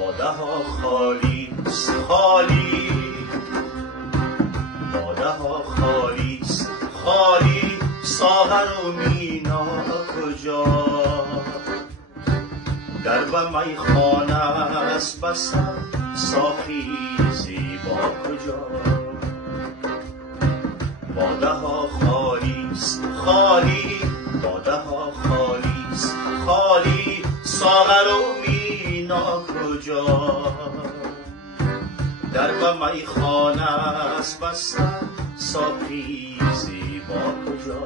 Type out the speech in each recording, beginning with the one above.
باده ها خالی خالی، باده ها خالی خالی، ساغر و مینا کجا؟ درب میخانه است بسته، ساقی زیبا کجا؟ باده ها خالی خالی، باده ها خالی خالی، ساغر و مینا کجا؟ درب میخانه است بسته، ساقی زیبا کجا؟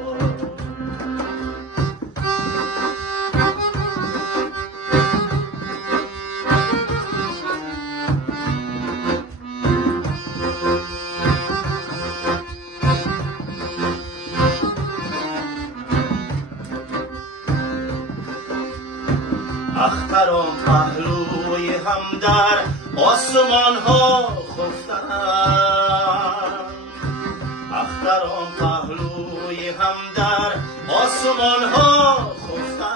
اختران پهلوی هم در آسمان ها خفتند، اختران پهلوی هم در آسمان ها خفتند.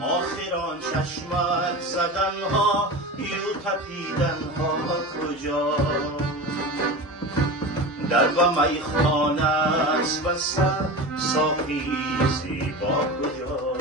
آخران چشمک زدن ها، یو تپیدن ها کجا؟ درب میخانه است بسته، ساقی زیبا کجا؟